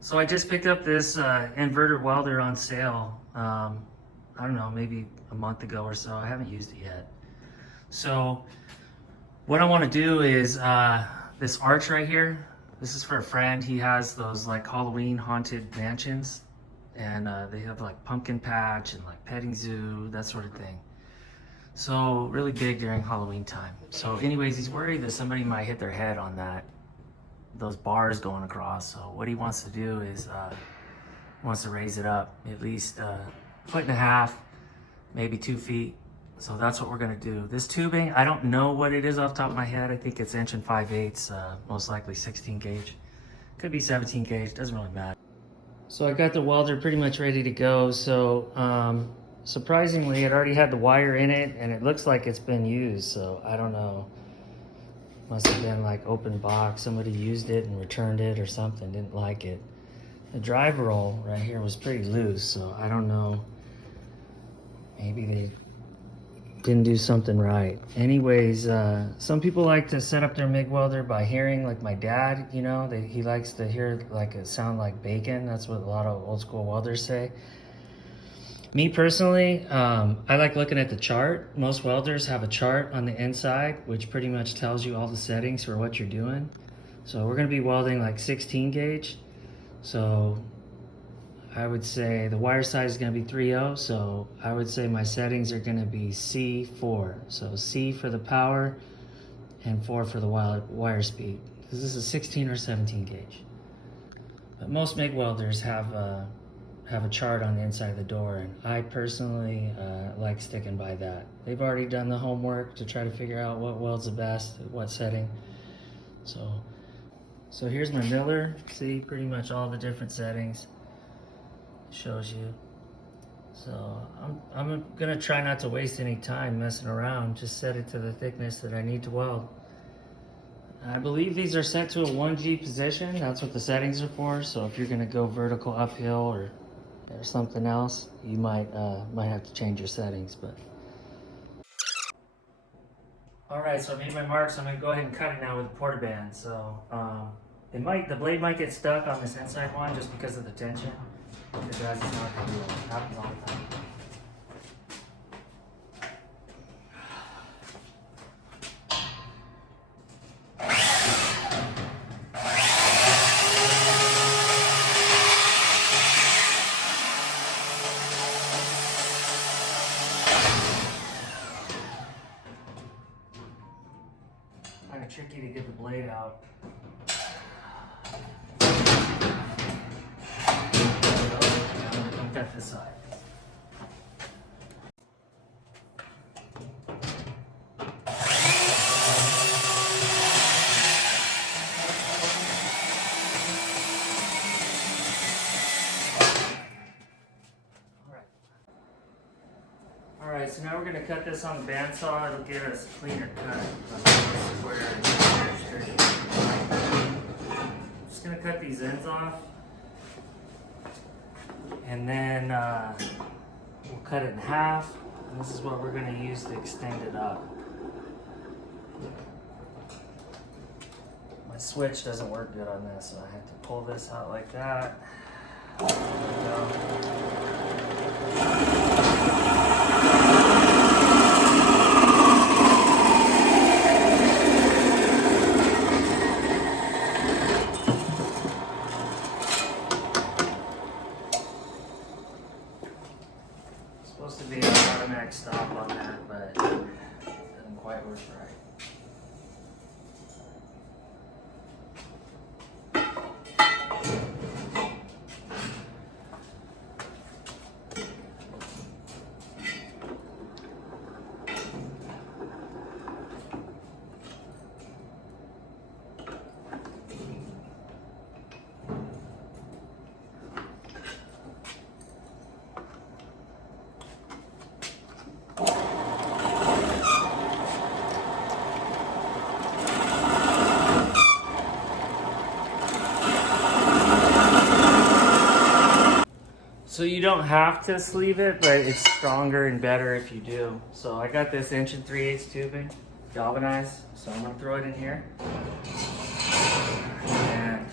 So I just picked up this inverter welder on sale. I don't know, maybe a month ago or so. I haven't used it yet. So what I want to do is this arch right here. This is for a friend. He has those like Halloween haunted mansions, and they have like pumpkin patch and like petting zoo, that sort of thing. So really big during Halloween time. So anyways, he's worried that somebody might hit their head on those bars going across. So what he wants to do is wants to raise it up at least a foot and a half, maybe 2 feet. So that's what we're gonna do. This tubing, I don't know what it is off the top of my head. I think it's 1 5/8, most likely 16 gauge. Could be 17 gauge, doesn't really matter. So I got the welder pretty much ready to go. So surprisingly, it already had the wire in it and it looks like it's been used. So I don't know. Must have been like open box. Somebody used it and returned it or something, didn't like it. The drive roll right here was pretty loose, so I don't know. Maybe they didn't do something right. Anyways, some people like to set up their MIG welder by hearing, like my dad, you know, he likes to hear like a sound like bacon. That's what a lot of old school welders say. Me personally, I like looking at the chart. Most welders have a chart on the inside, which pretty much tells you all the settings for what you're doing. So we're gonna be welding like 16 gauge. So I would say the wire size is gonna be 3/0. So I would say my settings are gonna be C4. So C for the power and 4 for the wire speed. This is a 16 or 17 gauge. But most MIG welders have a chart on the inside of the door, and I personally like sticking by that. They've already done the homework to try to figure out what welds the best at what setting. So here's my miller. See pretty much all the different settings. Shows you. So I'm gonna try not to waste any time messing around. Just set it to the thickness that I need to weld. I believe these are set to a 1G position. That's what the settings are for. So if you're gonna go vertical uphill or something else, you might have to change your settings. But all right, so I made my marks. I'm gonna go ahead and cut it now with a porta band. So the blade might get stuck on this inside one just because of the tension. If it does, it's not gonna do it. It happens all the time. Kind of tricky to get the blade out. I'll cut this side. Alright, so now we're going to cut this on the bandsaw. It'll get us a cleaner cut. Just going to cut these ends off. And then we'll cut it in half. And this is what we're going to use to extend it up. My switch doesn't work good on this, so I have to pull this out like that. There we go. Supposed to be an automatic stop on that, but it doesn't quite work right. So you don't have to sleeve it, but it's stronger and better if you do. So I got this 1 3/8 tubing, galvanized. So I'm gonna throw it in here. And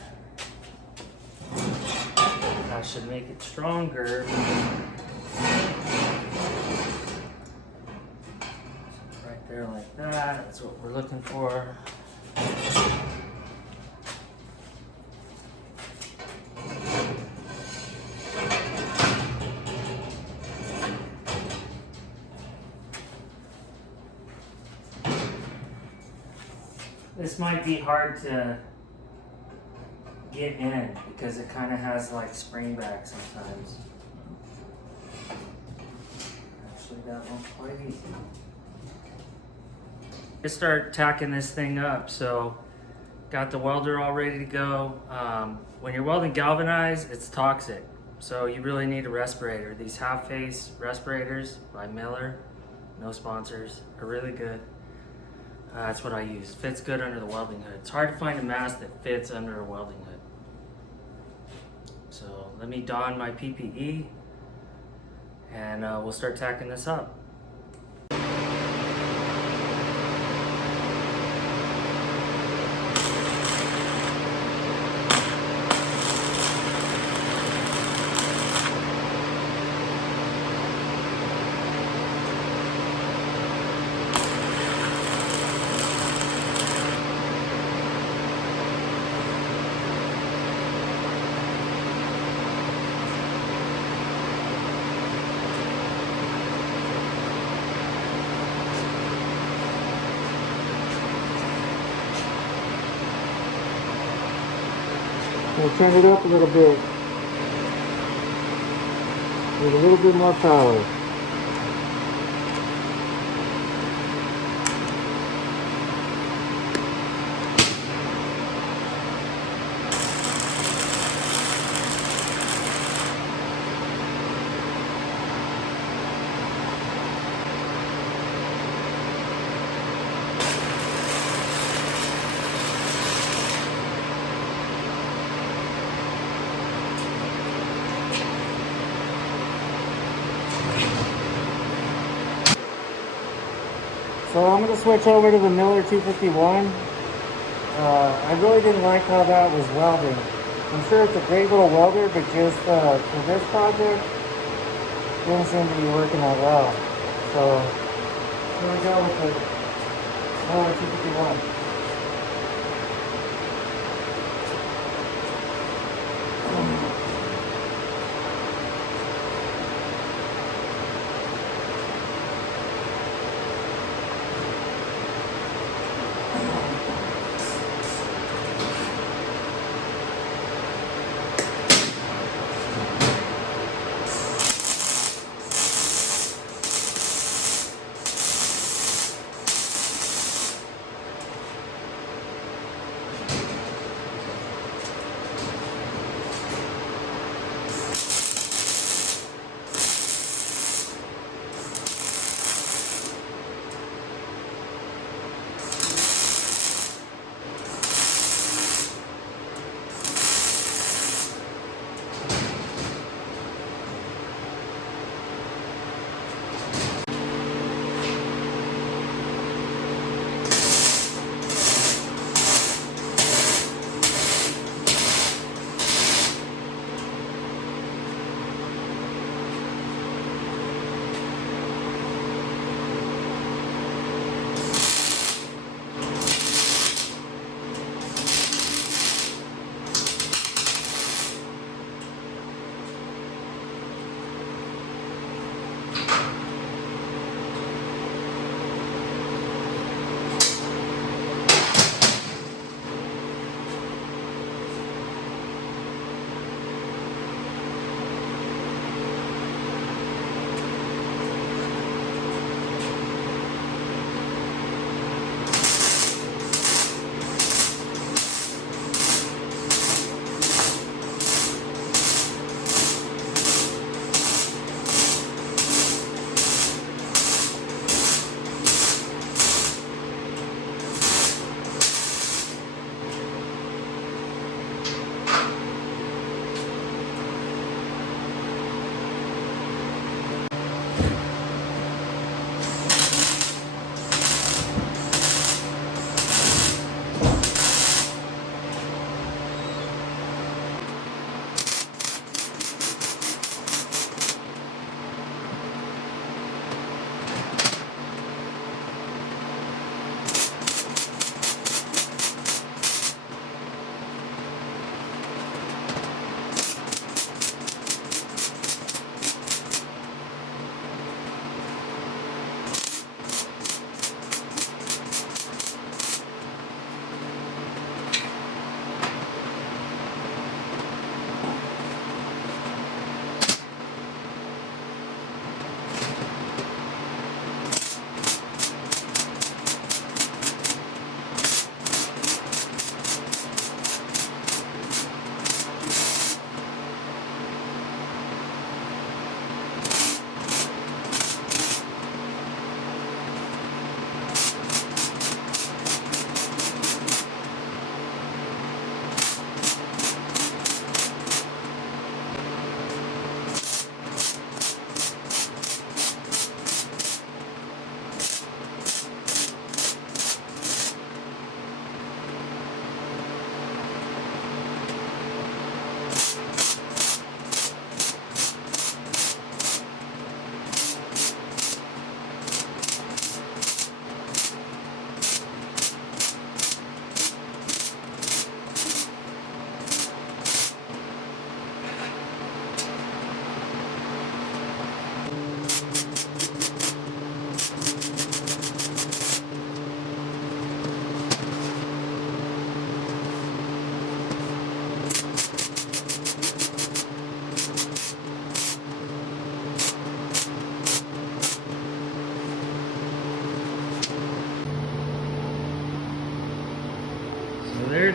should make it stronger. Right there like that, that's what we're looking for. This might be hard to get in because it kind of has like spring back sometimes. Actually, that one's quite easy. Just start tacking this thing up. So, got the welder all ready to go. When you're welding galvanized, it's toxic. So you really need a respirator. These half-face respirators by Miller, no sponsors, are really good. That's what I use. Fits good under the welding hood. It's hard to find a mask that fits under a welding hood. So let me don my PPE and we'll start tacking this up. We'll turn it up a little bit with a little bit more power. So I'm going to switch over to the Miller 251. I really didn't like how that was welding. I'm sure it's a great little welder, but just for this project, it didn't seem to be working that well. So here we go with the Miller 251.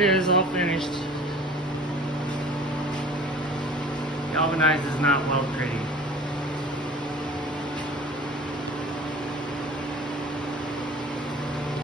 it is, all finished. Galvanized is not well pretty.